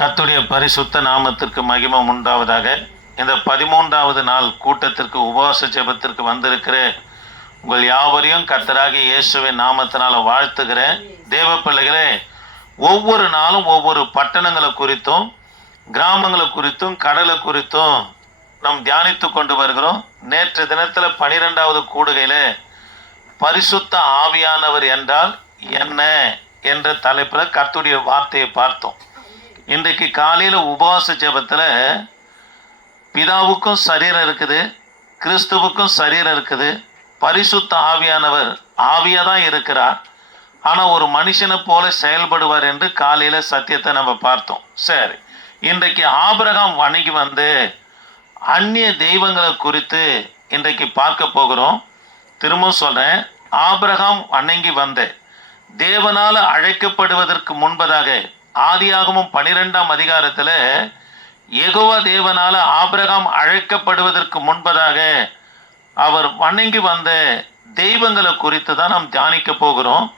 கத்துடைய பரிசுத்த நாமத்திற்கு மகிமம் உண்டாவதாக. இந்த பதிமூன்றாவது நாள் கூட்டத்திற்கு உபவாச ஜெபத்திற்கு வந்திருக்கிற உங்கள் யாவரையும் கத்தராகி இயேசுவின் நாமத்தினால வாழ்த்துகிறேன். தேவ பிள்ளைகளே ஒவ்வொரு நாளும் ஒவ்வொரு பட்டணங்களை குறித்தும் கிராமங்களை குறித்தும் கடலை குறித்தும் நாம் தியானித்து கொண்டு வருகிறோம். நேற்று தினத்தில் பனிரெண்டாவது கூடுகையில் பரிசுத்த ஆவியானவர் என்றால் என்ன? என்ற தலைப்பில் கத்துடைய வார்த்தையை பார்த்தோம். இன்றைக்கு காலையில் உபவாச ஜபத்தில் பிதாவுக்கும் சரீரம் இருக்குது கிறிஸ்துவுக்கும் சரீரம் இருக்குது. பரிசுத்த ஆவியானவர் ஆவியாக தான் இருக்கிறார். ஆனால் ஒரு மனுஷனை போல செயல்படுவார் என்று காலையில் சத்தியத்தை நம்ம பார்த்தோம். சரி இன்றைக்கு ஆபிரகாம் வணங்கி வந்து அந்நிய தெய்வங்களை குறித்து இன்றைக்கு பார்க்க போகிறோம். திரும்பவும் சொல்கிறேன் ஆபிரகாம் வணங்கி வந்த தேவனால் அழைக்கப்படுவதற்கு முன்பதாக ஆதியாகமும் பனிரெண்டாம் அதிகாரத்தில் எகோவா தேவனால ஆபிரகாம் அழைக்கப்படுவதற்கு முன்பதாக அவர் வணங்கி வந்த தெய்வங்களை குறித்து தான் நாம் தியானிக்க போகிறோம்.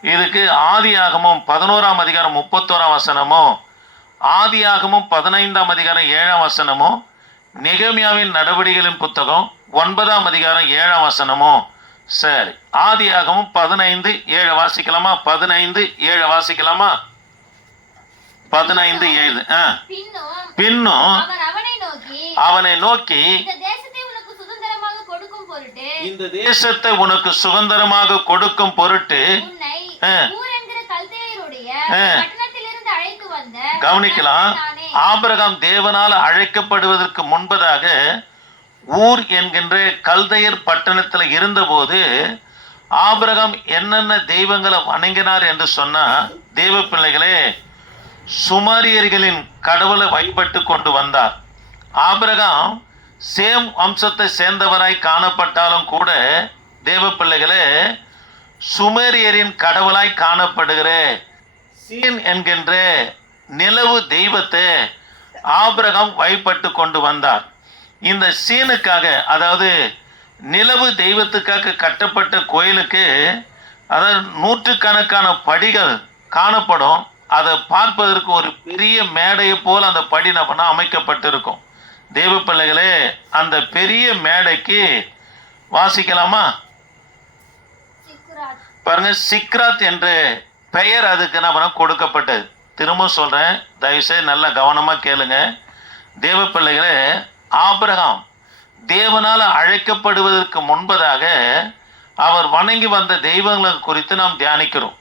இதுக்கு ஆதியாகமும் பதினோராம் அதிகாரம் முப்பத்தோராம் வசனமும் ஆதியாகமும் பதினைந்தாம் அதிகாரம் ஏழாம் வசனமும் நெகமியாவின் நடவடிக்கைகளின் புத்தகம் ஒன்பதாம் அதிகாரம் ஏழாம் வசனமும். சரி ஆதியாகமும் பதினைந்து ஏழு வாசிக்கலாமா? பதினைந்து ஏழு வாசிக்கலாமா? பதினைந்து ஏழு ஆ பின்னும் பின்னும் அவர் அவனை நோக்கி அவனை நோக்கி இந்த தேசத்தை உனக்கு சுதந்திரமாக கொடுக்கும் பொருட்டு இந்த தேசத்தை உனக்கு சுதந்திரமாக கொடுக்கும் பொருட்டு உன்னை ஆ. ஊர் என்கிற கல்தேயருடைய ஆ. பட்டணத்திலிருந்து அழைத்து வந்த கவனிக்கலாம் ஆபிரகாம் தேவனால் அழைக்கப்படுவதற்கு முன்பதாக ஊர் என்கின்ற கல்தையர் பட்டணத்தில் இருந்தபோது ஆபிரகாம் என்னென்ன தெய்வங்களை வணங்கினார் என்று சொன்னா தேவ பிள்ளைகளே சுமாரியர்களின் கடவுளை வழிபட்டு கொண்டு வந்தார். ஆபிரகாம் சேம் வம்சத்தை சேர்ந்தவராய் காணப்பட்டாலும் கூட தேவ பிள்ளைகளே சுமேரியரின் கடவுளாய் காணப்படுகிற. சீன் என்கின்ற நிலவு தெய்வத்தை ஆபிரகாம் வழிபட்டு கொண்டு வந்தார். இந்த சீனுக்காக அதாவது நிலவு தெய்வத்துக்காக கட்டப்பட்ட கோயிலுக்கு அதாவது நூற்றுக்கணக்கான படிகள் காணப்படும். அதை பார்ப்பதற்கு ஒரு பெரிய மேடையை போல் அந்த படி என்ன பண்ண அமைக்கப்பட்டிருக்கும். தேவ பிள்ளைகளே அந்த பெரிய மேடைக்கு வாசிக்கலாமா? பாருங்க சிக்ராத் என்ற பெயர் அதுக்கு என்ன பண்ண கொடுக்கப்பட்டது. திரும்ப சொல்றேன் தயவுசெய்து நல்லா கவனமா கேளுங்க. தேவ பிள்ளைகளே ஆபிரகாம் தேவனால அழைக்கப்படுவதற்கு முன்பதாக அவர் வணங்கி வந்த தெய்வங்களை குறித்து நாம் தியானிக்கிறோம்.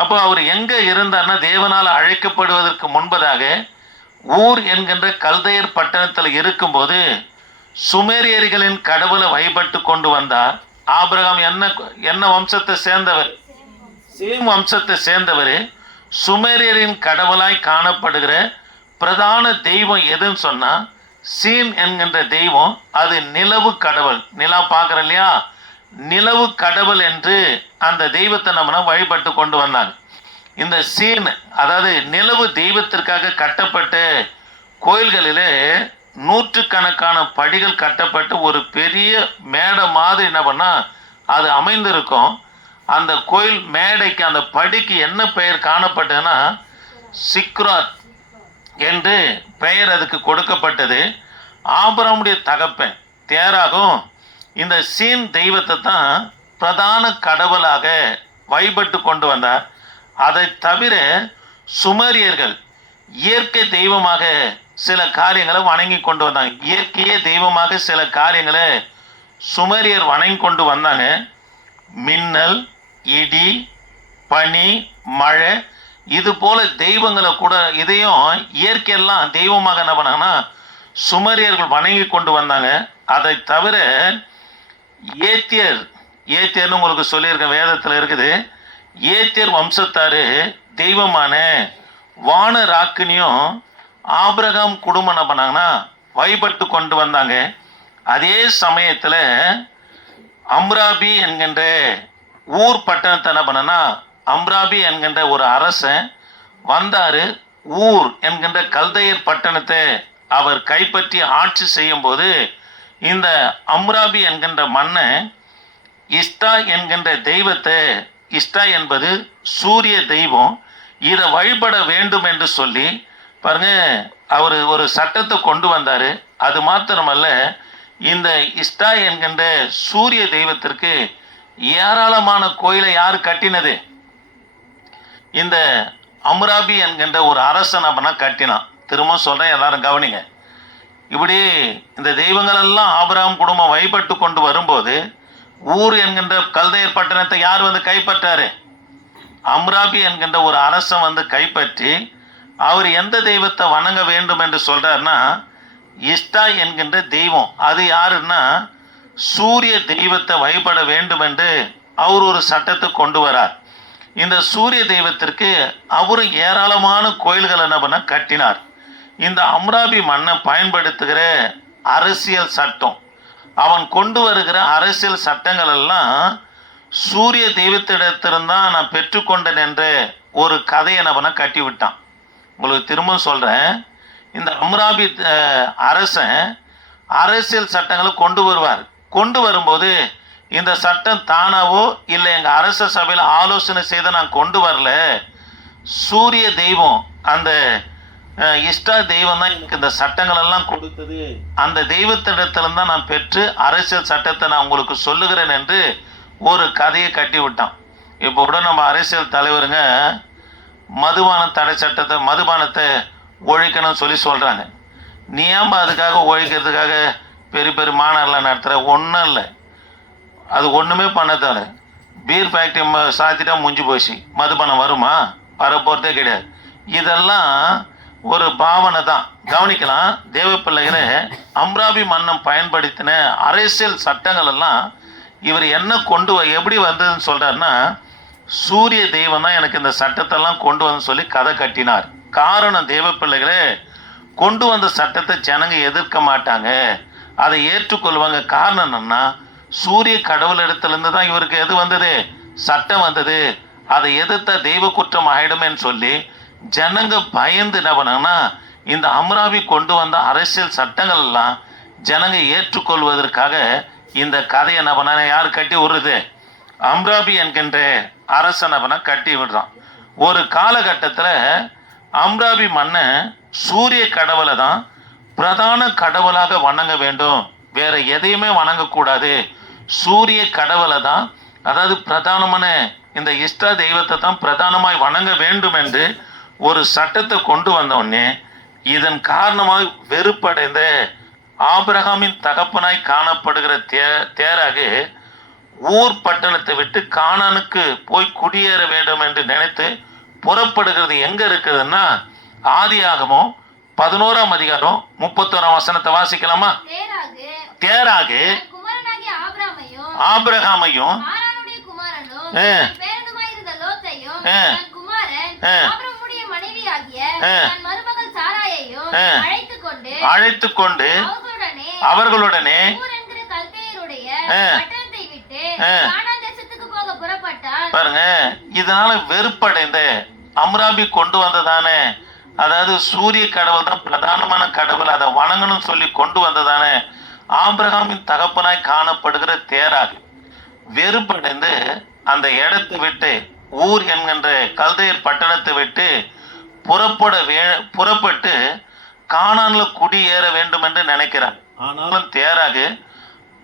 அப்போ அவர் எங்கே இருந்தார்னா தேவனால் அழைக்கப்படுவதற்கு முன்பதாக ஊர் என்கின்ற கல்தையர் பட்டணத்தில் இருக்கும்போது சுமேரியர்களின் கடவுளை வழிபட்டு கொண்டு வந்தார். ஆபிரகாம் என்ன என்ன வம்சத்தை சேர்ந்தவர்? சேம் வம்சத்தை சேர்ந்தவர். சுமேரியரின் கடவுளாய் காணப்படுகிற பிரதான தெய்வம் எதுன்னு சொன்னால் சீன் என்கின்ற தெய்வம் அது நிலவு கடவுள். நிலா பார்க்குற இல்லையா? நிலவு கடவுள் என்று அந்த தெய்வத்தை நம்ம வழிபட்டு கொண்டு வந்தாங்க. இந்த சீன் அதாவது நிலவு தெய்வத்திற்காக கட்டப்பட்ட கோயில்களிலே நூற்றுக்கணக்கான படிகள் கட்டப்பட்டு ஒரு பெரிய மேடை மாதிரி என்ன பண்ணால் அது அமைந்திருக்கும். அந்த கோயில் மேடைக்கு அந்த படிக்கு என்ன பெயர் காணப்பட்டதுன்னா சிக்ராத் என்று பெயர் அதுக்கு கொடுக்கப்பட்டது. ஆபரமுடைய தகப்பன் தேராகும். இந்த சீன் தெய்வத்தை தான் பிரதான கடவுளாக வழிபட்டு கொண்டு வந்தார். அதை தவிர சுமரியர்கள் இயற்கை தெய்வமாக சில காரியங்களை வணங்கி கொண்டு வந்தாங்க. இயற்கையே தெய்வமாக சில காரியங்களை சுமரியர் வணங்கி கொண்டு வந்தாங்க. மின்னல் இடி பனி மழை இது போல தெய்வங்களை கூட இதையும் இயற்கையெல்லாம் தெய்வமாக என்ன பண்ணாங்கன்னா சுமரியர்கள் வணங்கி கொண்டு வந்தாங்க. அதை தவிர ஏத்தியர் ஏத்தியர்னு உங்களுக்கு சொல்லியிருக்கேன் வேதத்தில் இருக்குது. ஏத்தியர் வம்சத்தார் தெய்வமான வான ராக்கினியும் ஆபிரகாம் குடும்பம் என்ன பண்ணாங்கன்னா வழிபட்டு கொண்டு வந்தாங்க. அதே சமயத்தில் அம்ராபி என்கின்ற ஊர் பட்டணத்தை என்ன பண்ணனா அம்ராபி என்கின்ற ஒரு அரசன் வந்தார். ஊர் என்கின்ற கல்தையர் பட்டணத்தை அவர் கைப்பற்றி ஆட்சி செய்யும்போது இந்த அம்ராபி என்கின்ற மண்ணை இஷ்டா என்கின்ற தெய்வத்தை இஷ்டா என்பது சூரிய தெய்வம் இதை வழிபட வேண்டும் என்று சொல்லி பாருங்க அவர் ஒரு சட்டத்தை கொண்டு வந்தார். அது மாத்திரமல்ல இந்த இஷ்டா என்கின்ற சூரிய தெய்வத்திற்கு ஏராளமான கோயிலை யார் கட்டினது? இந்த அம்ராபி என்கின்ற ஒரு அரசன் அப்படின்னா கட்டினான். திரும்ப சொல்கிறேன் எல்லாரும் கவனிங்க. இப்படி இந்த தெய்வங்கள் எல்லாம் ஆபராம் குடும்பம் வழிபட்டு கொண்டு வரும்போது ஊர் என்கின்ற கல்தையர் பட்டணத்தை யார் வந்து கைப்பற்றாரு? அம்ராபி என்கின்ற ஒரு அரசன் வந்து கைப்பற்றி அவர் எந்த தெய்வத்தை வணங்க வேண்டும் என்று சொல்கிறாருன்னா இஷ்டா என்கின்ற தெய்வம். அது யாருன்னா சூரிய தெய்வத்தை வழிபட வேண்டும் என்று அவர் ஒரு சட்டத்தை கொண்டு வரார். இந்த சூரிய தெய்வத்திற்கு அவரும் ஏராளமான கோயில்கள் என்ன பண்ண கட்டினார். இந்த அம்ராபி மண்ணை பயன்படுத்துகிற அரசியல் சட்டம். அவன் கொண்டு வருகிற அரசியல் சட்டங்கள் எல்லாம் சூரிய தெய்வத்திடத்திலிருந்தான் நான் பெற்றுக்கொண்டேன் என்ற ஒரு கதையை நம்ம கட்டி விட்டான். உங்களுக்கு திரும்ப சொல்கிறேன் இந்த அம்ராபி அரசன் அரசியல் சட்டங்களை கொண்டு வருவார். கொண்டு வரும்போது இந்த சட்டம் தானாவோ இல்லை எங்கள் அரச சபையில் ஆலோசனை செய்து நான் கொண்டு வரல. சூரிய தெய்வம் அந்த இஷ்டா தெய்வம் தான் எனக்கு இந்த சட்டங்கள் எல்லாம் கொடுத்தது. அந்த தெய்வத்திடத்திலிருந்து தான் நான் பெற்று அரசியல் சட்டத்தை நான் உங்களுக்கு சொல்லுகிறேன் என்று ஒரு கதையை கட்டி விட்டான் இப்போ கூட நம்ம அரசியல் தலைவருங்க மதுபான தடை சட்டத்தை மதுபானத்தை ஒழிக்கணும்னு சொல்லி சொல்கிறாங்க நீ ஏன்பா அதுக்காக ஒழிக்கிறதுக்காக பெரிய பெரிய மாநாடுலாம் நடத்துகிற ஒன்றும் இல்லை. அது ஒன்றுமே பண்ண பீர் ஃபேக்ட்ரி ம- சாத்திட்டா முடிஞ்சு போச்சு. மதுபானம் வருமா? வரப்போகிறதே கிடையாது. இதெல்லாம் ஒரு பாவனை தான். கவனிக்கலாம் தேவப்பிள்ளைகளே அம்ராபி மன்னம் பயன்படுத்தின அரசியல் சட்டங்கள் எல்லாம் இவர் என்ன கொண்டு வ- எப்படி வந்ததுன்னு சொல்கிறாருன்னா சூரிய தெய்வம் தான் எனக்கு இந்த சட்டத்தெல்லாம் கொண்டு வந்து சொல்லி கதை கட்டினார். காரணம் தேவப்பிள்ளைகளே கொண்டு வந்த சட்டத்தை ஜனங்க எதிர்க்க மாட்டாங்க. அதை ஏற்றுக்கொள்வாங்க. காரணம் என்னன்னா சூரிய கடவுள் இடத்துலேருந்து தான் இவருக்கு எது வந்தது? சட்டம் வந்தது. அதை எதிர்த்த தெய்வ குற்றம் ஆயிடுமேன்னு சொல்லி ஜனங்க பயந்து என்ன பண்ணாங்கன்னா இந்த அம்ராபி கொண்டு வந்த அரசியல் சட்டங்கள் எல்லாம் ஜனங்க ஏற்றுக்கொள்வதற்காக இந்த கதையை என்ன பண்ண யார் கட்டி விடுறது? அம்ராபி என்கின்ற அரசன் பண்ண கட்டி விடுறான். ஒரு காலகட்டத்தில் அம்ராபி மன்னன் சூரிய கடவுளை தான் பிரதான கடவுளாக வணங்க வேண்டும். வேற எதையுமே வணங்கக்கூடாது. சூரிய கடவுளை தான் அதாவது பிரதானமான இந்த இஷ்ட தெய்வத்தை தான் பிரதானமாய் வணங்க வேண்டும் என்று ஒரு சட்டத்தை கொண்டு வந்த உடனே இதன் காரணமாக வெறுப்படைந்த ஆபிரகாமின் தகப்பனாய் காணப்படுகிற தே தேராகு ஊர் பட்டணத்தை விட்டு கானானுக்கு போய் குடியேற வேண்டும் என்று நினைத்து புறப்படுகிறது. எங்க இருக்குதுன்னா ஆதியாகமம் பதினோராம் அதிகாரம் முப்பத்தோராம் வசனத்தை வாசிக்கலாமா? தேராகு ஆபிரகாமையும் ஆ. மனைவியாகிய. தன் மருமகள் சாராயையும் ஆ. அழைத்துக் கொண்டு அழைத்து கொண்டு அவர்களுடனே பாருங்க இதனால வெறுப்படைந்த அம்ராபி கொண்டு வந்ததானே அதாவது சூரிய கடவுள் தான் பிரதானமான கடவுள் அதை வணங்கணும்னு சொல்லி கொண்டு வந்ததானே ஆபிரகாமின் தகப்பனாய் காணப்படுகிற தேராகு வெறுப்படைந்து அந்த இடத்தை விட்டு ஊர் என்கின்ற கல்தையர் பட்டணத்தை விட்டு புறப்பட வே புறப்பட்டு கானான்ல குடியேற வேண்டும் என்று நினைக்கிறார் ஆனாலும் தேராகு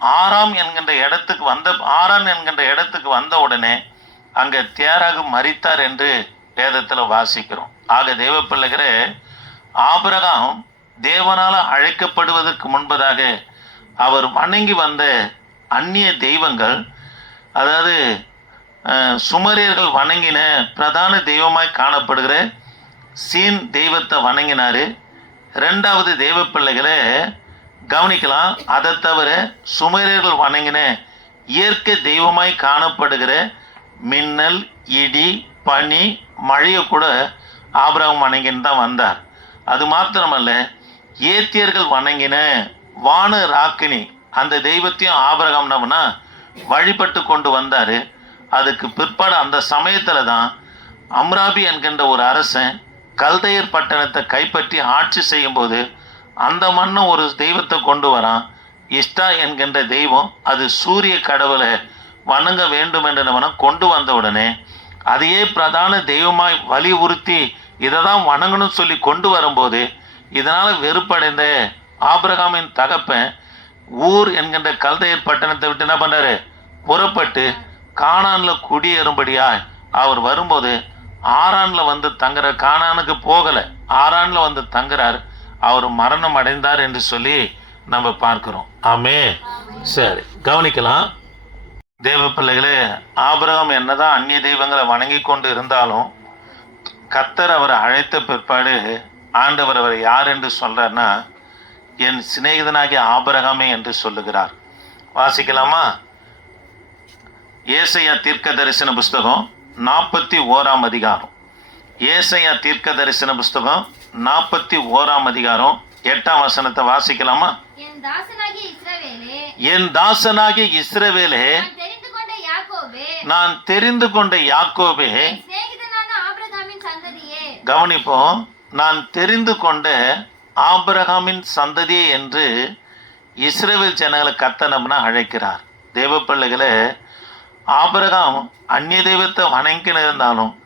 ஆறாம் என்கின்ற இடத்துக்கு வந்த ஆறாம் என்கின்ற இடத்துக்கு வந்த உடனே அங்கே தேராகு மரித்தார் என்று வேதத்தில் வாசிக்கிறோம். ஆக தேவ ஆபிரகாம் தேவனால அழைக்கப்படுவதற்கு முன்பதாக அவர் வணங்கி வந்த அந்நிய தெய்வங்கள் அதாவது சுமரியர்கள் வணங்கின பிரதான தெய்வமாய் காணப்படுகிற சீன் தெய்வத்தை வணங்கினார். ரெண்டாவது தெய்வ பிள்ளைகளை கவனிக்கலாம். அதை தவிர சுமேரியர்கள் வணங்கின இயற்கை தெய்வமாய் காணப்படுகிற மின்னல் இடி பனி மழையை கூட ஆபரகம் வணங்கின்னு தான் வந்தார். அது மாத்திரமல்ல ஏத்தியர்கள் வணங்கின வான ராக்கினி அந்த தெய்வத்தையும் ஆபிரகம் நம்மனா வழிபட்டு கொண்டு வந்தார். அதுக்கு பிற்பாடு அந்த சமயத்தில் தான் அம்ராபி என்கின்ற ஒரு அரசன் கல்தையர் பட்டணத்தை கைப்பற்றி ஆட்சி செய்யும்போது அந்த மண்ணும் ஒரு தெய்வத்தை கொண்டு வரான். இஷ்டா என்கின்ற தெய்வம் அது சூரிய கடவுளை வணங்க வேண்டும் என்று நம்ம கொண்டு வந்த உடனே அதையே பிரதான தெய்வமாய் வலியுறுத்தி இதை தான் வணங்கணும்னு சொல்லி கொண்டு வரும்போது இதனால் வெறுப்படைந்த ஆபிரகாமின் தகப்பன் ஊர் என்கின்ற கல்தையர் பட்டணத்தை விட்டு என்ன பண்ணுறாரு புறப்பட்டு காணானில் குடியேறும்படியாய் அவர் வரும்போது ஆறான்ல வந்து தங்குற கானானுக்கு போகலை. ஆறான்ல வந்து தங்குறார். அவர் மரணம் அடைந்தார் என்று சொல்லி நம்ம பார்க்கிறோம். ஆமே சரி கவனிக்கலாம். தேவ பிள்ளைகளே ஆபிரகாம் என்னதான் அந்நிய தெய்வங்களை வணங்கி கொண்டு இருந்தாலும் கத்தர் அவரை அழைத்த பிற்பாடு ஆண்டவர் அவரை யார் என்று சொல்றார்னா என் சிநேகிதனாகிய ஆபிரகாமே என்று சொல்லுகிறார். வாசிக்கலாமா? ஏசையா தீர்க்க தரிசன புஸ்தகம் நாற்பத்தி ஓராம் அதிகாரம். ஏசையா தீர்க்க தரிசன புஸ்தகம் நாற்பத்தி ஓராம் அதிகாரம் எட்டாம் வசனத்தை வாசிக்கலாமா? என் தாசனாகிய இஸ்ரவேலே நான் தெரிந்து கொண்ட யாக்கோபே கவனிப்போம் நான் தெரிந்து கொண்ட ஆபிரகாமின் சந்ததியே என்று இஸ்ரவேல் ஜனங்களை கத்தனம்னா அழைக்கிறார். தேவ பிள்ளைகளே ஆபிரகாம் அந்நிய தெய்வத்தை வணங்கின இருந்தாலும்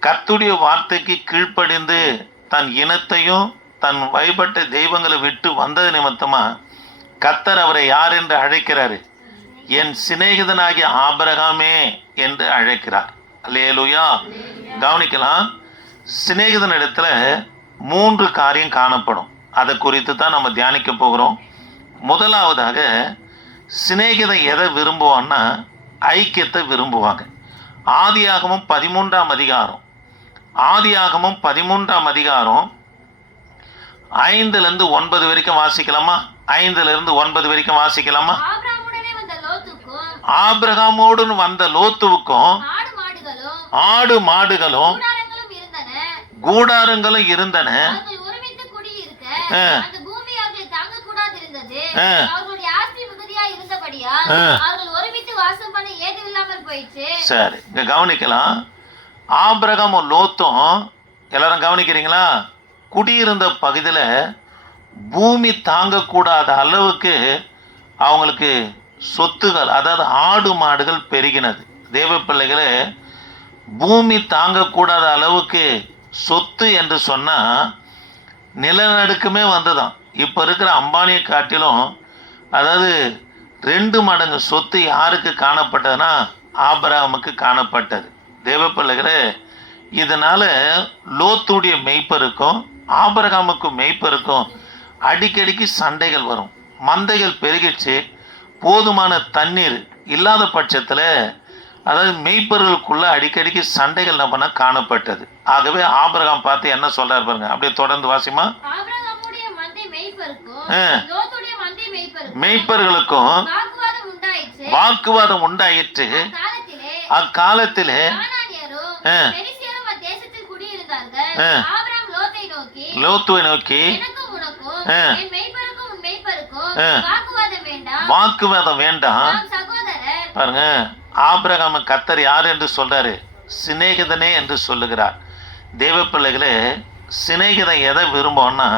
கர்த்துடைய வார்த்தைக்கு கீழ்ப்படிந்து தன் இனத்தையும் தன் வழிபட்ட தெய்வங்களை விட்டு வந்தது நிமித்தமா கத்தர் அவரை யார் என்று அழைக்கிறாரு? என் சிநேகிதனாகிய ஆபரகாமே என்று அழைக்கிறார். லேலுயா கவனிக்கலாம். சிநேகிதன் இடத்துல மூன்று காரியம் காணப்படும். அதை குறித்து தான் நம்ம தியானிக்க போகிறோம். முதலாவதாக சிநேகிதன் எதை விரும்புவான்னா ஐக்கியத்தை விரும்புவாங்க. ஆதியாகமும் பதிமூன்றாம் அதிகாரம். ஆதியாகமும் பதிமூன்றாம் அதிகாரம். ஐந்துலேருந்து ஒன்பது வரைக்கும் வாசிக்கலாமா? ஐந்துலேருந்து ஒன்பது வரைக்கும் வாசிக்கலாமா? ஆபிரகாமோடு வந்த லோத்துவுக்கும் ஆடு மாடுகளும் கூடாரங்களும் இருந்தன. கூடாரங்களும் இருந்தன. அவர்கள் ஒருமித்து சரி இங்கே கவனிக்கலாம். ஆபிரகாமும் லோத்தும் எல்லாரும் கவனிக்கிறீங்களா? குடியிருந்த பகுதியில் பூமி தாங்கக்கூடாத அளவுக்கு அவங்களுக்கு சொத்துகள் அதாவது ஆடு மாடுகள் பெருகினது. தேவ பிள்ளைகளே பூமி தாங்கக்கூடாத அளவுக்கு சொத்து என்று சொன்னால் நிலநடுக்கமே வந்துதான். இப்போ இருக்கிற அம்பானியை காட்டிலும் அதாவது ரெண்டு மடங்கு சொத்து யாருக்கு காணப்பட்டதுன்னா ஆபராமுக்கு காணப்பட்டது. தேவ இதனால் லோத்துடைய மெய்ப்பருக்கும் ஆபரகாமுக்கும் மெய்ப்பருக்கும் அடிக்கடிக்கு சண்டைகள் வரும். மந்தைகள் பெருகிடுச்சு போதுமான தண்ணீர் இல்லாத பட்சத்தில் அதாவது மெய்ப்பர்களுக்குள்ளே அடிக்கடிக்கு சண்டைகள் என்ன பண்ண காணப்பட்டது. ஆகவே ஆபரகாம் பார்த்து என்ன சொல்கிறார் பாருங்க அப்படியே தொடர்ந்து வாசிமா ஆபிரகாமுடைய மந்தை மேய்ப்பருக்கும் ஆ. லோத்துடைய மந்தை மேய்ப்பருக்கும் மெய்ப்பர்களுக்கும் வாக்குவாதம் உண்டாயிற்று. அக்காலத்திலே லோத்துவை நோக்கி. வாக்குவாதம் வேண்டாம். பாருங்க ஆபிரகாம கத்தர் யார் என்று சொல்றாரு? சிநேகிதனே என்று சொல்லுகிறார். தேவ பிள்ளைகளே சிநேகிதன் எதை விரும்புவான்னா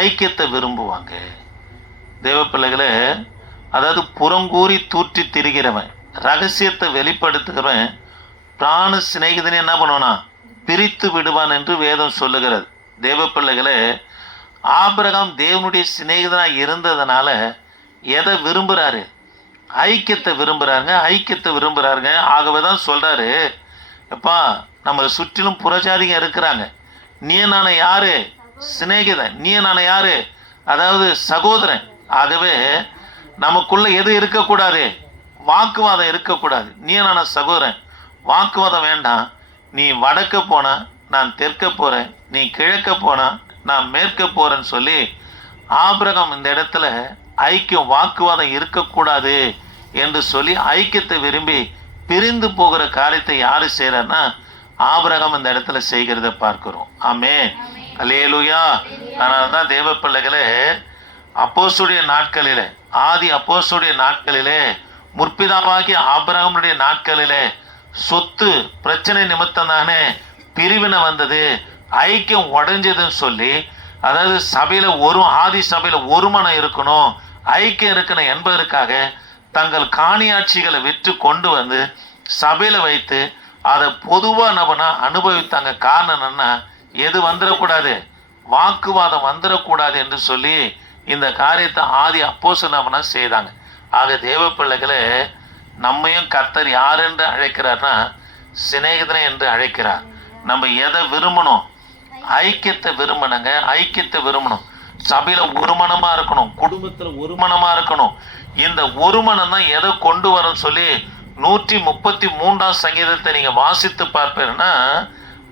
ஐக்கியத்தை விரும்புவாங்க. தேவப்பிள்ளைகளை அதாவது புறங்கூறி தூற்றி திரிகிறவன் ரகசியத்தை வெளிப்படுத்துகிறவன் பிராண சிநேகிதனை என்ன பண்ணுவானா? பிரித்து விடுவான் என்று வேதம் சொல்லுகிறது. தேவப்பிள்ளைகளை ஆபிரகாம் தேவனுடைய சிநேகிதனாக இருந்ததுனால எதை விரும்புகிறாரு ஐக்கியத்தை விரும்புகிறாருங்க ஐக்கியத்தை விரும்புகிறாருங்க ஆகவே தான் சொல்கிறாரு எப்பா நம்மளை சுற்றிலும் புறஜாதிங்க இருக்கிறாங்க. நீ நான் யாரு? சிநேகிதன். நீ நான் யாரு? அதாவது சகோதரன். ஆகவே நமக்குள்ள எது இருக்கக்கூடாது? வாக்குவாதம் இருக்கக்கூடாது. நீ நான் சகோதரன். வாக்குவாதம் வேண்டாம். நீ வடக்க போனா நான் தெற்க போகிறேன் நீ கிழக்க போனா நான் மேற்க போகிறேன்னு சொல்லி ஆபிரகம் இந்த இடத்துல ஐக்கியம் வாக்குவாதம் இருக்கக்கூடாது என்று சொல்லி ஐக்கியத்தை விரும்பி பிரிந்து போகிற காரியத்தை யார் செய்யறாருன்னா ஆபிரகம் இந்த இடத்துல செய்கிறத பார்க்கிறோம். ஆமே அலேலுயா அதனால தான் தேவ பிள்ளைகளே அப்போசுடைய நாட்களிலே ஆதி அப்போசுடைய நாட்களிலே முற்பிதாவாகிய ஆபிரகாமுடைய நாட்களிலே சொத்து பிரச்சனை நிமித்தம் தானே பிரிவினை வந்தது ஐக்கியம் உடஞ்சதுன்னு சொல்லி அதாவது சபையில் ஒரு ஆதி சபையில் ஒரு மனம் இருக்கணும் ஐக்கியம் இருக்கணும் என்பதற்காக தங்கள் காணியாட்சிகளை விற்று கொண்டு வந்து சபையில் வைத்து அதை பொதுவாக என்ன அனுபவித்தாங்க. காரணம் என்னன்னா எது வந்துடக்கூடாது வாக்குவாதம் வந்துடக்கூடாது என்று சொல்லி இந்த காரியத்தை ஆதி அப்போஸ்தலனா செய்தாங்க. ஆக தேவ பிள்ளைகளை நம்மையும் கர்த்தர் யார் என்று அழைக்கிறார்னா சிநேகிதனை என்று அழைக்கிறார். நம்ம எதை விரும்பணும்? ஐக்கியத்தை விரும்பணுங்க. ஐக்கியத்தை விரும்பணும். சபையில் ஒரு இருக்கணும். குடும்பத்தில் ஒரு இருக்கணும். இந்த ஒருமனம் தான் எதை கொண்டு வரும் சொல்லி நூற்றி முப்பத்தி மூன்றாம் சங்கீதத்தை நீங்கள் வாசித்து பார்ப்பீங்கன்னா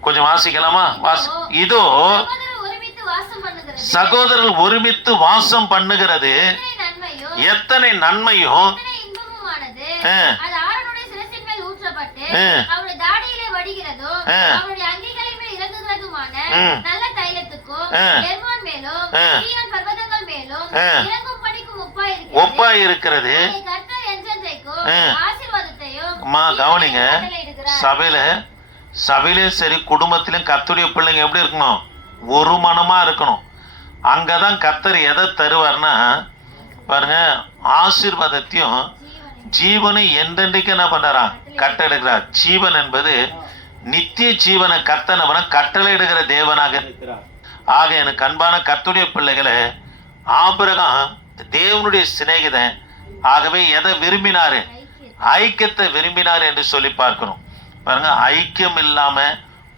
கொஞ்சம் வாசிக்கலாமா? வாசி இதோ சகோதரர் ஒருமித்து வாசம் பண்ணுகிறது. சகோதரர்கள் ஒருமித்து வாசம் பண்ணுகிறது. எத்தனை நன்மையோ ஒப்பா இருக்கிறது கவனிங்க. சபையில சபையிலையும் சரி குடும்பத்திலையும் கத்துடைய பிள்ளைங்க எப்படி இருக்கணும்? ஒரு மனமாக இருக்கணும். அங்கே தான் கத்தர் எதை தருவார்னா பாருங்க ஆசீர்வாதத்தையும் ஜீவனை எந்தெண்டைக்கு என்ன பண்ணுறான் கட்டெடுக்கிறார் ஜீவன் என்பது நித்திய ஜீவனை கர்த்தனவன கட்டளையிடுகிற தேவனாக இருக்கிறார். ஆக எனக்கு அன்பான கத்துடைய பிள்ளைகளை ஆபிரகாம் தேவனுடைய சிநேகிதன். ஆகவே எதை விரும்பினாரு? ஐக்கியத்தை விரும்பினார் என்று சொல்லி பார்க்கணும். பாருங்க ஐக்கியம் இல்லாம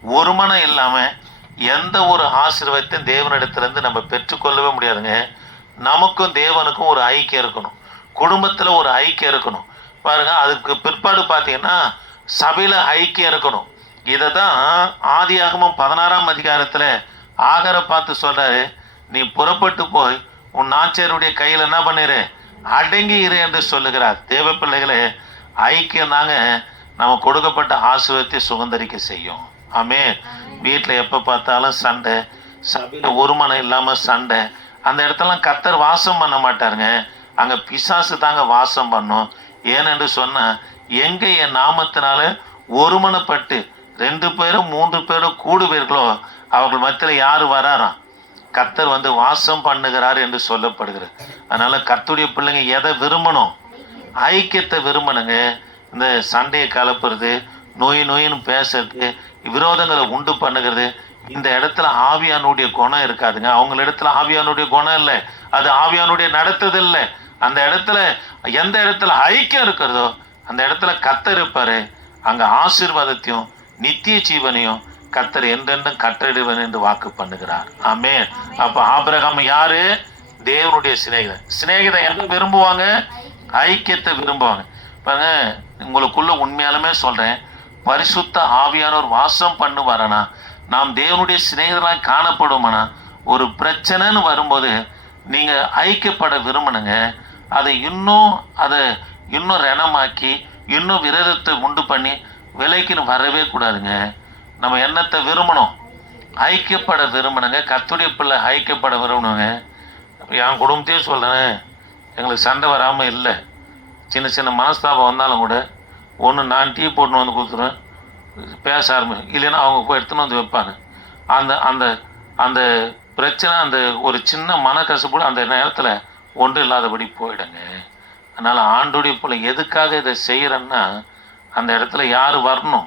ஒரு மனம் இல்லாம எந்த ஒரு ஆசீர்வாதத்தையும் தேவனிடத்திலிருந்து நம்ம பெற்றுக்கொள்ளவே முடியாதுங்க. நமக்கும் தேவனுக்கும் ஒரு ஐக்கியம் இருக்கணும். குடும்பத்துல ஒரு ஐக்கியம் இருக்கணும். பாருங்க அதுக்கு பிற்பாடு பார்த்தீங்கன்னா சபையில ஐக்கியம் இருக்கணும். இதை தான் ஆதியாகமம் பதினாறாம் அதிகாரத்துல ஆகார பார்த்து சொல்றாரு. நீ புறப்பட்டு போய் உன் நாச்சியருடைய கையில் என்ன பண்ணிரு? அடங்கி இரு என்று சொல்லுகிறார். தேவ பிள்ளைகளே ஐக்கியம் தாங்க நம்ம கொடுக்கப்பட்ட ஆசிரியத்தை சுதந்திரிக்க செய்யும். ஆமே வீட்டில் எப்போ பார்த்தாலும் சண்டை சபையில் ஒருமனம் இல்லாமல் சண்டை. அந்த இடத்துலலாம் கத்தர் வாசம் பண்ண மாட்டாருங்க. அங்கே பிசாசு தாங்க வாசம் பண்ணும். ஏனென்று சொன்னால் எங்கே என் நாமத்தினால ஒருமனப்பட்டு ரெண்டு பேரும் மூன்று பேரும் கூடுவீர்களோ அவர்கள் மத்தியில் யார் வராராம்? கத்தர் வந்து வாசம் பண்ணுகிறார் என்று சொல்லப்படுகிறது. அதனால் கத்துடைய பிள்ளைங்க எதை விரும்பணும்? ஐக்கியத்தை விரும்பணுங்க. இந்த சண்டையை கலப்புறது நோய் நோயின்னு பேசுறது விரோதங்களை உண்டு பண்ணுகிறது. இந்த இடத்துல ஆவியானுடைய குணம் இருக்காதுங்க. அவங்க இடத்துல ஆவியானுடைய குணம் இல்லை. அது ஆவியானுடைய நடத்துது இல்லை. அந்த இடத்துல எந்த இடத்துல ஐக்கியம் இருக்கிறதோ அந்த இடத்துல கத்தர் இருப்பார். அங்கே ஆசீர்வாதத்தையும் நித்திய ஜீவனையும் கத்தர் என்றென்றும் கட்டளிடுவன் என்று வாக்கு பண்ணுகிறார். ஆமே அப்போ ஆபிரகாம் யாரு? தேவனுடைய சிநேகிதன். சிநேகிதன் என்ன விரும்புவாங்க? ஐக்கியத்தை விரும்புவாங்க. பாருங்க உங்களுக்குள்ள உண்மையாலுமே சொல்கிறேன் பரிசுத்த ஆவியானவர் வாசம் பண்ணுவாரனா? நாம் தேவனுடைய சிநேகிதராக காணப்படுமானா ஒரு பிரச்சனைன்னு வரும்போது நீங்கள் ஐக்கியப்பட விரும்பணுங்க அதை இன்னும் அதை இன்னும் ரணமாக்கி இன்னும் விரதத்தை உண்டு பண்ணி விலைக்குன்னு வரவே கூடாதுங்க. நம்ம என்னத்தை விரும்பணும்? ஐக்கியப்பட விரும்பணுங்க கத்துடைய பிள்ளை ஐக்கியப்பட விரும்பணுங்க என் குடும்பத்தையே சொல்கிறேன் எங்களுக்கு சண்டை வராமல் இல்லை. சின்ன சின்ன மனஸ்தாபம் வந்தாலும் கூட ஒன்று நான் டீ போட்டுன்னு வந்து கொடுத்துருவேன். பேச ஆரம்பி இல்லைன்னா அவங்க போய் எடுத்துன்னு வந்து வைப்பாங்க. அந்த அந்த அந்த பிரச்சனை அந்த ஒரு சின்ன மனக்கசப்பு அந்த நேரத்தில் ஒன்று இல்லாதபடி போயிடுங்க. அதனால் ஆண்டுடைய பிள்ளை எதுக்காக இதை செய்கிறேன்னா அந்த இடத்துல யார் வரணும்?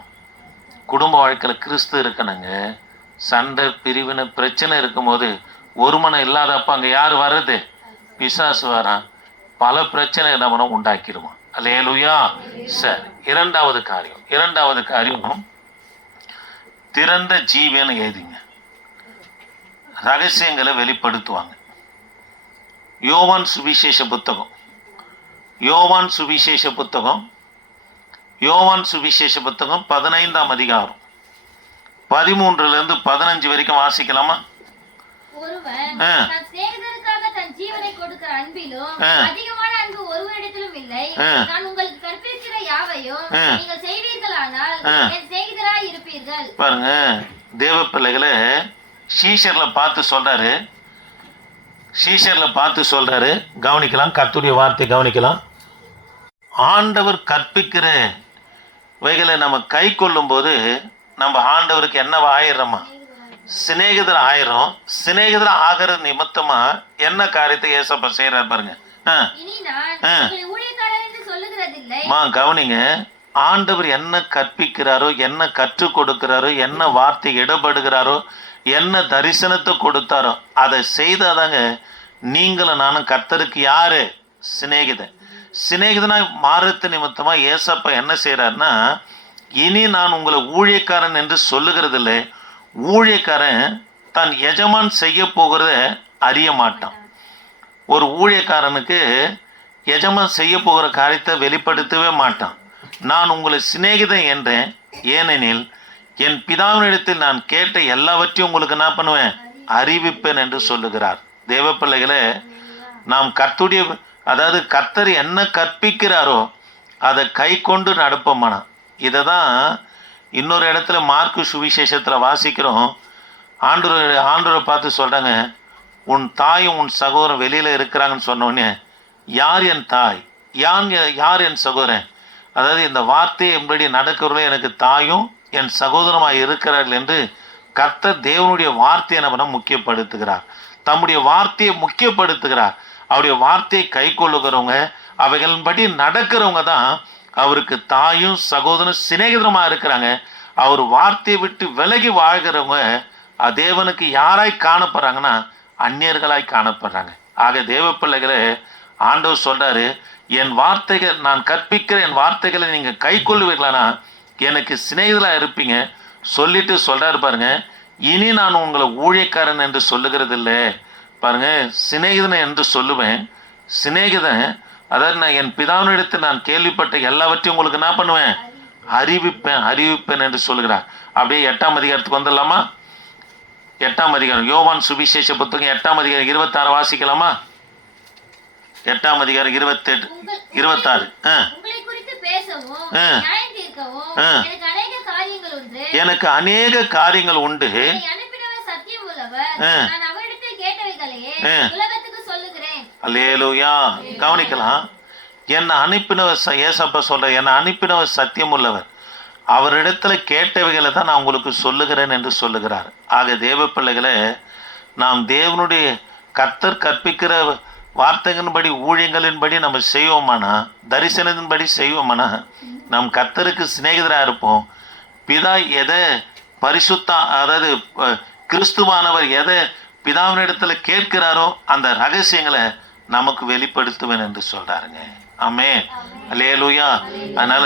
குடும்ப வாழ்க்கையில் கிறிஸ்து இருக்கணுங்க. சண்டை பிரிவினை பிரச்சனை இருக்கும்போது ஒரு மனம் இல்லாதப்ப அங்கே யார் வர்றது? பிசாசு வரான். பல பிரச்சனை நம்ம உண்டாக்கிடுவான் அல்லேலுயா. சரி இரண்டாவது காரியம். இரண்டாவது காரியம் திறந்த ஜீவனை எழுதிங்க. ரகசியங்களை வெளிப்படுத்துவாங்க. யோவான் சுவிசேஷ புத்தகம். யோவான் சுவிசேஷ புத்தகம். யோவான் சுவிசேஷ புத்தகம் பதினைந்தாம் அதிகாரம். பதிமூன்றுல இருந்து பதினஞ்சு வரைக்கும் வாசிக்கலாமா? ஜீவனை கொடுக்கிற அன்பிலும். அதிகமான அன்பு ஒருவரிடத்திலும் இல்லை. நான் உங்களுக்கு கற்பிக்கிற யாவையும். நீங்கள் செய்வீர்களானால். என் சிநேகிதராய் இருப்பீர்கள் பாருங்க தேவ பிள்ளைகளை ஷீஷர்ல பார்த்து சொல்றாரு ஷீஷர்ல பார்த்து சொல்றாரு கவனிக்கலாம் கர்த்தருடைய வார்த்தை கவனிக்கலாம் ஆண்டவர் கற்பிக்கிற வைகளை நம்ம கை கொள்ளும்போது நம்ம ஆண்டவருக்கு என்னவா ஆயிடுறோமா சிநேகிதர் ஆயிரும். சிநேகிதர் ஆகிற நிமித்தமா என்ன காரியத்தை ஏசப்பா செய்யறாரு பாருங்க. கவனிங்க. ஆண்டவர் என்ன கற்பிக்கிறாரோ என்ன கற்றுக் கொடுக்கிறாரோ என்ன வார்த்தை இடப்படுகிறாரோ என்ன தரிசனத்தை கொடுத்தாரோ அதை செய்தாதாங்க நீங்களும் நானும் கர்த்தருக்கு யாரு? சிநேகிதன். சிநேகிதனாய் மாறுறது நிமித்தமாக ஏசப்பா என்ன செய்கிறாருன்னா இனி நான் உங்களை ஊழியக்காரன் என்று சொல்லுகிறதில்ல. ஊழியக்காரன் தன் எஜமான் செய்ய போகிறத அறிய மாட்டான். ஒரு ஊழியக்காரனுக்கு எஜமான் செய்ய போகிற காரியத்தை வெளிப்படுத்தவே மாட்டான். நான் உங்களை சிநேகிதன் என்றேன். ஏனெனில் என் பிதாவினிடத்தில் நான் கேட்ட எல்லாவற்றையும் உங்களுக்கு என்ன பண்ணுவேன். அறிவிப்பேன் என்று சொல்லுகிறார். தேவ பிள்ளைகளே நாம் கர்த்துடைய அதாவது கர்த்தர் என்ன கற்பிக்கிறாரோ அதை கை கொண்டு நடப்போமானா இதை தான் இன்னொரு இடத்துல மார்க்கு சுவிசேஷத்தில் வாசிக்கிறோம். ஆண்டவர் ஆண்டவரை பார்த்து சொல்கிறாங்க உன் தாயும் உன் சகோதரன் வெளியில் இருக்கிறாங்கன்னு சொன்னோடனே யார் என் தாய்? யான் யார் என் சகோதரன்? அதாவது இந்த வார்த்தையை எப்படி நடக்கிறவர்களே எனக்கு தாயும் என் சகோதரமாக இருக்கிறார்கள் என்று கர்த்தர் தேவனுடைய வார்த்தையை நம்ம முக்கியப்படுத்துகிறார்? தம்முடைய வார்த்தையை முக்கியப்படுத்துகிறார். அவருடைய வார்த்தையை கை கொள்ளுகிறவங்க அவைகளின்படி நடக்கிறவங்க தான் அவருக்கு தாயும் சகோதரனும் சிநேகிதரமாக இருக்கிறாங்க. அவர் வார்த்தையை விட்டு விலகி வாழ்கிறவங்க தேவனுக்கு யாராய் காணப்படுறாங்கன்னா அந்நியர்களாய் காணப்படுறாங்க. ஆக தேவ பிள்ளைகளை ஆண்டவர் சொல்கிறாரு என் வார்த்தைகள் நான் கற்பிக்கிற என் வார்த்தைகளை நீங்கள் கை கொள்ளுவீர்களானா? எனக்கு சிநேகிதலாக இருப்பீங்க. சொல்லிட்டு சொல்கிறாரு பாருங்க. இனி நான் உங்களை ஊழியக்காரன் என்று சொல்லுகிறதில்லை. பாருங்கள் பாருங்க என்று சொல்லுவேன். சிநேகிதன் அதாவது நான் என் பிதாவினிடத்தில் நான் கேள்விப்பட்ட எல்லாவற்றையும் உங்களுக்கு என்ன பண்ணுவேன். அறிவிப்பேன் அறிவிப்பேன் என்று சொல்லுகிறார். அப்படியே எட்டாம் அதிகாரத்துக்கு வந்துடலாமா? எட்டாம் அதிகாரம். யோவான் சுவிசேஷ புத்தகம் எட்டாம் அதிகாரம் இருபத்தாறு வாசிக்கலாமா? எட்டாம் அதிகாரம் இருபத்தெட்டு இருபத்தாறு. எனக்கு அநேக காரியங்கள் உண்டு. அல்லேலூயா. கவனிக்கலாம். என்னை அனுப்பினவர் ச- ஏசப்ப சொல்கிற என்னை அனுப்பினவர் சத்தியம் உள்ளவர் அவரிடத்துல கேட்டவைகளை தான் நான் உங்களுக்கு சொல்லுகிறேன் என்று சொல்லுகிறார். ஆக தேவ பிள்ளைகளை நாம் தேவனுடைய கர்த்தர் கற்பிக்கிற வார்த்தைகளின்படி ஊழியங்களின்படி நம்ம செய்வோமானா? தரிசனத்தின்படி செய்வோமானா? நம் கர்த்தருக்கு சிநேகிதராக இருப்போம். பிதா எதை பரிசுத்தா அதாவது கிறிஸ்துவானவர் எதை பிதாவினிடத்தில் கேட்கிறாரோ அந்த ரகசியங்களை நமக்கு வெளிப்படுத்துவேன் என்று சொல்றாருங்க. ஆமே லேலுயா அதனால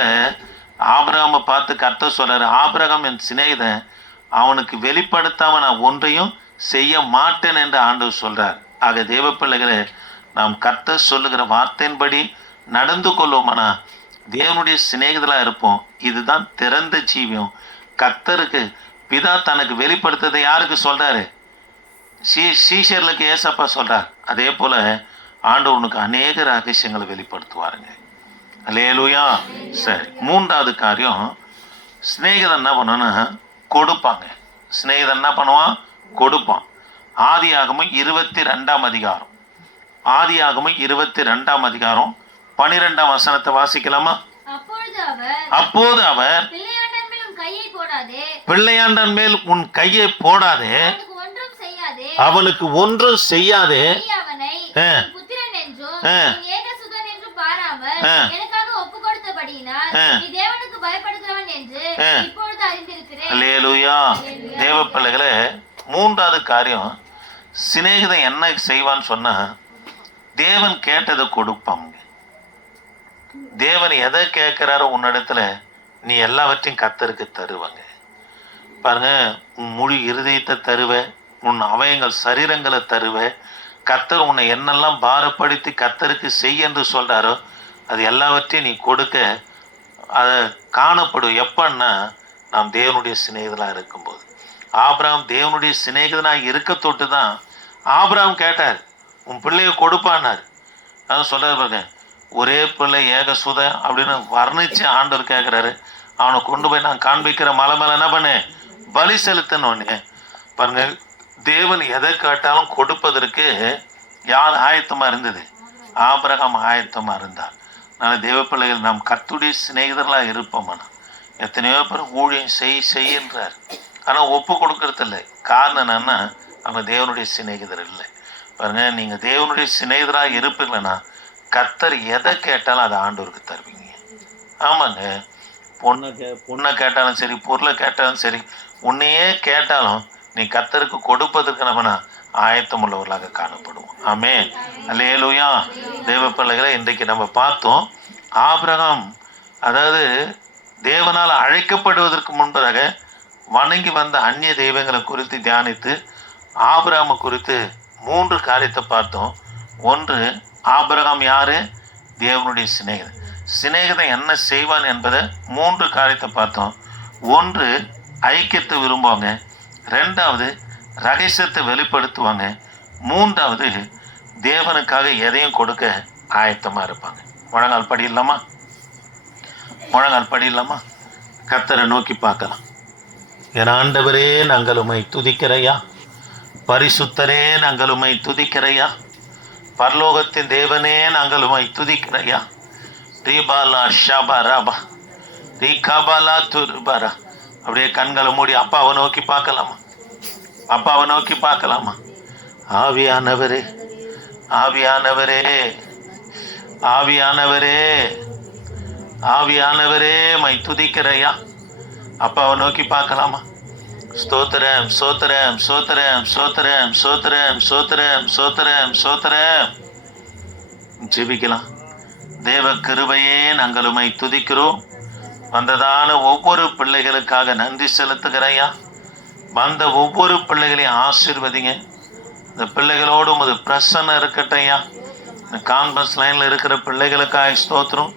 ஆபிரகாமை பார்த்து கர்த்தர் சொல்றாரு ஆபிரகம் என் சிநேகிதன் அவனுக்கு வெளிப்படுத்தாமல் நான் ஒன்றையும் செய்ய மாட்டேன் என்று ஆண்டவர் சொல்கிறார் ஆக தேவ பிள்ளைகளை நாம் கர்த்தர் சொல்லுகிற வார்த்தையின்படி நடந்து கொள்வோமானா? தேவனுடைய சிநேகிதலாக இருப்போம். இதுதான் திறந்த ஜீவியம் கர்த்தருக்கு பிதா தனக்கு வெளிப்படுத்ததை யாருக்கு சொல்றாரு? சீ சீஷர்களுக்கு ஏசப்பா சொல்கிறார் அதே போல ஆண்டவனுக்கு அநேக ரகசியங்களை வெளிப்படுத்துவாருங்க. அல்லேலூயா சரி மூன்றாவது காரியம் சிநேகிதன் என்ன பண்ணணும்னா கொடுப்பாங்க. சிநேகிதன் என்ன பண்ணுவான்? கொடுப்பான். ஆதியாகமம் இருபத்தி ரெண்டாம் அதிகாரம். ஆதியாகமம் இருபத்தி ரெண்டாம் அதிகாரம் பனிரெண்டாம் வசனத்தை வாசிக்கலாமா? அப்போது அவர் பிள்ளையாண்டன் மேல் உன் கையை போடாதே. அவனுக்கு ஒன்றும் செய்யாதே. தேவ பிள்ளைகளே மூன்றாவது காரியம் சிநேகிதன் என்ன செய்வான்னு சொன்னா தேவன் கேட்டதை கொடுப்பாங்க. தேவன் எதை கேட்கிறாரோ உன்னிடத்துல நீ எல்லாவற்றையும் கத்தருக்கு தருவாங்க. பாருங்க உன் முழு இருதயத்தை தருவ உன் அவயங்கள் சரீரங்களை தருவ கத்தர் உன்னை என்னெல்லாம் பாரப்படுத்தி கத்தருக்கு செய் என்று சொல்கிறாரோ அது எல்லாவற்றையும் நீ கொடுக்க அதை காணப்படும். எப்பன்னா நாம் தேவனுடைய சிநேகிதனாக இருக்கும்போது. ஆபிரகாம் தேவனுடைய சிநேகிதனாக இருக்க தொட்டு தான் ஆபிரகாம் கேட்டார் உன் பிள்ளைய கொடுப்பானார் அதான் சொல்கிறார் பாருங்க ஒரே பிள்ளை ஏகசுத அப்படின்னு வர்ணிச்சு ஆண்டவர் கேட்குறாரு அவனை கொண்டு போய் நான் காண்பிக்கிற மலை மேலே என்ன பண்ணு? பலி செலுத்தணும்னு பாருங்க தேவன் எதை கேட்டாலும் கொடுப்பதற்கு யார் ஆயத்தமாக இருந்தது? ஆபரகம் ஆயத்தமாக இருந்தார். அதனால தேவ பிள்ளைகள் நாம் கத்துடைய சிநேகிதர்களாக இருப்போம்னா? எத்தனையோ பேர் ஊழியம் செய் செய்கின்றார் ஆனால் ஒப்பு கொடுக்கறது இல்லை. காரணம் என்னன்னா நம்ம தேவனுடைய சிநேகிதர் இல்லை. பாருங்க நீங்கள் தேவனுடைய சிநேகிதராக இருப்பீங்களா கர்த்தர் எதை கேட்டாலும் அதை ஆண்டவருக்கு தருவீங்க. ஆமாங்க. பொண்ணை கே பொண்ணை கேட்டாலும் சரி பொருளை கேட்டாலும் சரி உன்னையே கேட்டாலும் நீ கத்தருக்கு கொடுப்பதற்கு நம்ம ஆயத்தம் உள்ளவர்களாக காணப்படுவோம். ஆமே அல்லேலுயா. தேவ பிள்ளைகளை இன்றைக்கு நம்ம பார்த்தோம். ஆபிரகாம் அதாவது தேவனால் அழைக்கப்படுவதற்கு முன்பதாக வணங்கி வந்த அந்நிய தெய்வங்களை குறித்து தியானித்து ஆபிரகாமை குறித்து மூன்று காரியத்தை பார்த்தோம். ஒன்று ஆபிரகாம் யாரு? தேவனுடைய சிநேகிதன். சிநேகிதன் என்ன செய்வான் என்பதை மூன்று காரியத்தை பார்த்தோம். ஒன்று ஐக்கியத்தை விரும்புவாங்க. ரெண்டாவது ரகசியத்தை வெளிப்படுத்துவாங்க. மூன்றாவது தேவனுக்காக எதையும் கொடுக்க ஆயத்தமாக இருப்பாங்க. முழங்கால் படியிடலாமா முழங்கால் படியிடலாமா கத்தரை நோக்கி பார்க்கலாம். என் ஆண்டவரே நாங்கள் உமை துதிக்கிறையா. பரிசுத்தரே நாங்கள் உமை துதிக்கிறையா. பரலோகத்தின் தேவனே நாங்கள் உமை துதிக்கிறையா. ரீபாலா ஷபா ராபா. ரீ கபாலா துருபாரா. அப்படியே கண்களை மூடி அப்பாவை நோக்கி பார்க்கலாமா? அப்பாவை நோக்கி பார்க்கலாமா? ஆவியானவரே ஆவியானவரே ஆவியானவரே ஆவியானவரே மை துதிக்கிறையா. அப்பாவை நோக்கி பார்க்கலாமா? ஸ்தோத்திரம் சோத்திரம் சோத்திரம் சோத்திரம் சோத்திரம் சோத்திரம் சோத்திரம் சோத்திரம் ஜெபிக்கலாம். தேவ கிருபையே நாங்கள் உமை துதிக்கிறோம். வந்ததான ஒவ்வொரு பிள்ளைகளுக்காக நன்றி செலுத்துகிறையா. வந்த ஒவ்வொரு பிள்ளைகளையும் ஆசீர்வதிங்க. இந்த பிள்ளைகளோடு உமது பிரசன்னம் இருக்கட்டையா இந்த கான்ஃபரன்ஸ் லைனில் இருக்கிற பிள்ளைகளுக்காய் ஸ்தோத்திரம்.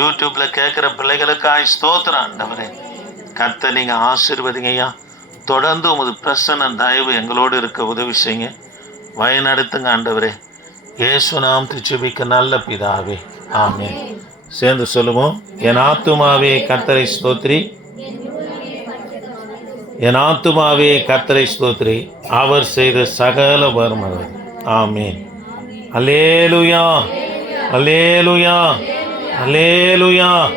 யூடியூப்பில் கேட்குற பிள்ளைகளுக்காய் ஸ்தோத்திரம் ஆண்டவரே. கர்த்த நீங்கள் ஆசீர்வதிங்கய்யா தொடர்ந்து உமது பிரசன்ன தயவு எங்களோடு இருக்க உதவி செய்யுங்க. வயநடத்துங்க ஆண்டவரே. இயேசு நாம் திருச்சபிக்க நல்ல பிதாவே. ஆமே சேர்ந்து சொல்லுவோம். என் ஆத்துமாவே கர்த்தரை ஸ்தோத்ரி என் ஆத்துமாவே கத்தரை ஸ்தோத்ரி அவர் செய்த சகல வர்மங்கள் ஆமேன். அலேலுயா அலேலுயா அலேலுயா